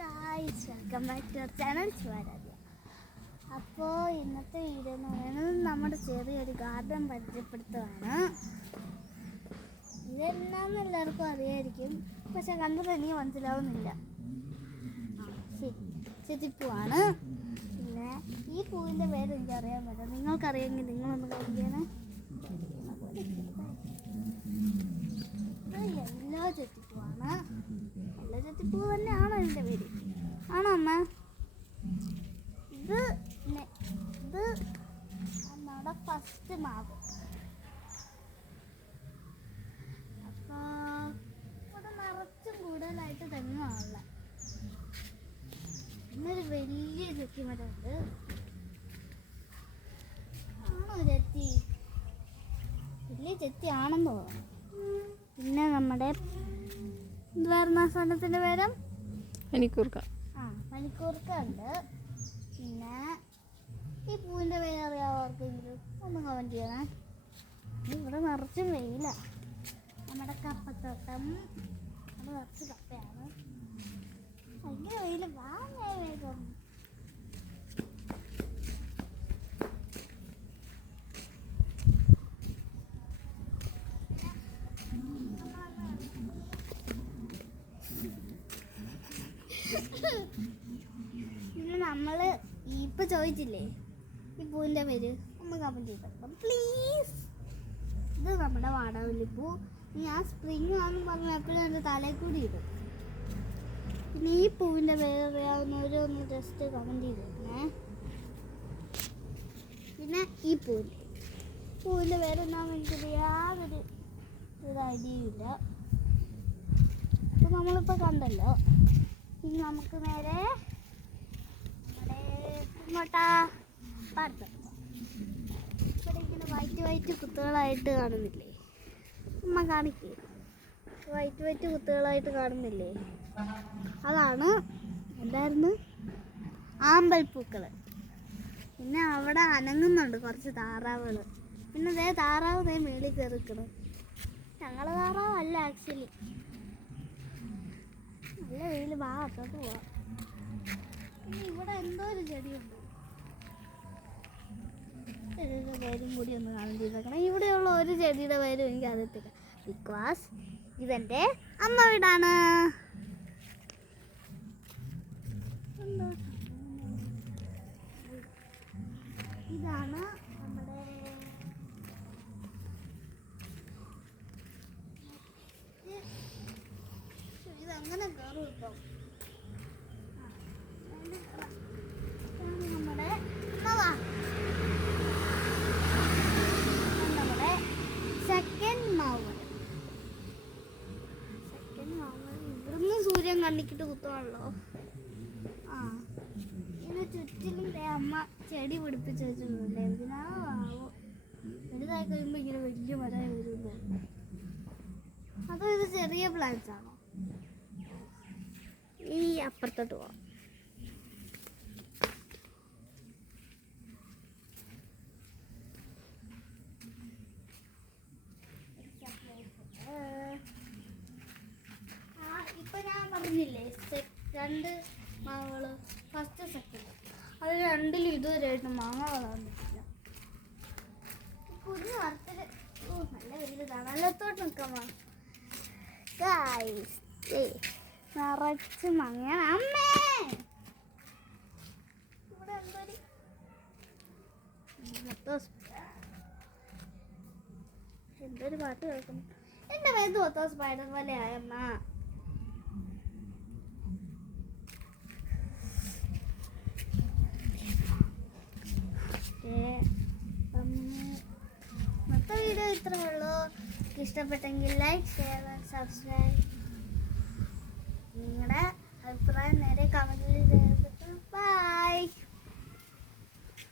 Guys, welcome back to our channel Shivaradhya. അപ്പോൾ ഇന്നത്തെ video എന്ന് പറയുന്നത് നമ്മുടെ ചെറിയൊരു ഗാർഡൻ പരിചയപ്പെടുത്തുകയാണ്. ഇതെന്നാന്ന് എല്ലാവർക്കും അറിയായിരിക്കും, പക്ഷെ കണ്ടത് എനിക്ക് മനസ്സിലാവുന്നില്ല. ചെത്തിപ്പൂവാണ്. പിന്നെ ഈ പൂവിൻ്റെ പേര് എനിക്കറിയാൻ പറ്റും. നിങ്ങൾക്കറിയാമെങ്കിൽ നിങ്ങളൊന്ന് കഴിക്കാണ്. യെല്ലോ ചെത്തിപ്പൂവാണ്. യെല്ലോ ചെത്തിപ്പൂ തന്നെയാണോ എൻ്റെ പേര്? ആണോ അമ്മ? ഇത് നമ്മുടെ ഫസ്റ്റ് മാവ്. അപ്പോൾ ഇവിടെ നിറച്ചും കൂടുതലായിട്ട് തെങ്ങാണുള്ളത്. ഇന്നൊരു വലിയ ചെത്തിമരമുണ്ട്. ആണോ ചെത്തി? വലിയ ചെത്തി ആണെന്ന് തോന്നുന്നു. പിന്നെ നമ്മുടെ എന്തുവായിരുന്നു ആ സാധനത്തിൻ്റെ പേരും? പനിക്കൂർക്ക. പനിക്കൂർക്ക ഉണ്ട്. പിന്നെ ഈ പൂവിൻ്റെ പേര് അറിയാമോ ആർക്കെങ്കിലും? ഒന്ന് കമൻറ്റ് ചെയ്യണേ. ഇവിടെ നിറച്ചും വെയിലാണ്. നമ്മുടെ കപ്പത്തോട്ടം അത് നിറച്ച് കപ്പയാണ്. ഭയങ്കര വെയിൽ. വാങ്ങേ വേഗം. പിന്നെ നമ്മൾ ഇപ്പം ചോദിച്ചില്ലേ ഈ പൂവിൻ്റെ പേര്? ഒന്ന് കമൻറ്റ് ചെയ്തോ പ്ലീസ്. ഇത് നമ്മുടെ വാടാമല്ലിപ്പൂ. ഞാൻ സ്പ്രിങ് ആണെന്ന് പറഞ്ഞാൽ എപ്പോഴും എൻ്റെ തലയിൽ കൂടി ഇടും. പിന്നെ ഈ പൂവിൻ്റെ പേര് അറിയാവുന്നവർ ഒന്ന് ജസ്റ്റ് കമൻറ്റ് ചെയ്തേക്കണേ. പിന്നെ ഈ പൂവിൻ്റെ പേരെന്താണെന്ന് എനിക്കൊരു യാതൊരു ഐഡിയയില്ല. അപ്പോൾ നമ്മളിപ്പോൾ കണ്ടല്ലോ. ഇനി നമുക്ക് നേരെ ഇങ്ങോട്ടാ പാടത്ത്. ഇവിടെ ഇങ്ങനെ വൈറ്റ് കുത്തുകളായിട്ട് കാണുന്നില്ലേ? അമ്മ കാണിക്കേ. വൈറ്റ് കുത്തുകളായിട്ട് കാണുന്നില്ലേ? അതാണ് എന്തായിരുന്നു? ആമ്പൽപ്പൂക്കൾ. പിന്നെ അവിടെ അനങ്ങുന്നുണ്ട് കുറച്ച് താറാവുകൾ. പിന്നെ ദേ താറാവ് ദേ മേളിൽ കയറിക്കണം. ഞങ്ങൾ താറാവല്ല ആക്ച്വലി. നല്ല വെയിൽ. ഭാഗത്തോട്ട് പോവാം. പിന്നെ ഇവിടെ എന്തോ ഒരു ചെടിയുണ്ട്. ചെടിയുടെ പേരും കൂടി ഒന്ന് കാണാൻ ചെയ്തേക്കണം. ഇവിടെയുള്ള ഒരു ചെടിയുടെ പേരും എനിക്ക് അറിയത്തില്ല. ബിക്കോസ് ഇതെൻ്റെ അമ്മ വീടാണ്. ഇതാണ് നമ്മുടെ ഇതങ്ങനെ കയറും. ഇപ്പം നമ്മുടെ സെക്കൻഡ് മാവ്. ഇവിടുന്ന് സൂര്യൻ കണ്ണിക്കിട്ട് കുത്തുവാണല്ലോ. ഇതിന് ചുറ്റിലും അമ്മ ചെടി പിടിപ്പിച്ച് വെച്ചിട്ടുണ്ടല്ലേ. എന്തിനാവോ വലുതായി കഴിയുമ്പോൾ ഇങ്ങനെ വലിയ മരമായി വരുമല്ലോ. അതോ ഇത് ചെറിയ പ്ലാന്റ്സ് ആണോ? ഈ അപ്പുറത്തോട്ട് പോവാം. ഇപ്പൊ ഞാൻ പറഞ്ഞില്ലേ രണ്ട് മാവുകള്, ഫസ്റ്റ് സെക്കൻഡ്. അത് രണ്ടിലും ഇതുവരെയായിട്ട് മാങ്ങ വളർന്നിട്ടില്ല. കുഞ്ഞു വറുത്തത്. നല്ല വലുതാണ്. നല്ലത്തോട്ട് നിൽക്കാമോ ഗായ്സ്? നിറച്ച് മാങ്ങയാണ്. അമ്മേ ഇവിടെ എന്തൊരു പാട്ട് കേൾക്കുന്നു. എൻ്റെ മേത്ത് മൊത്തം സ്പൈഡർ പോലെ ആയമ്മ. ഇന്നത്തെ വീഡിയോ ഇത്രയേ ഉള്ളൂ. ഇഷ്ടപ്പെട്ടെങ്കിൽ ലൈക്ക്, ഷെയർ ആൻഡ് സബ്സ്ക്രൈബ്. നിങ്ങളുടെ അഭിപ്രായം നേരെ കമൻറ്റിൽ രേഖപ്പെടുത്തുക. ബൈ.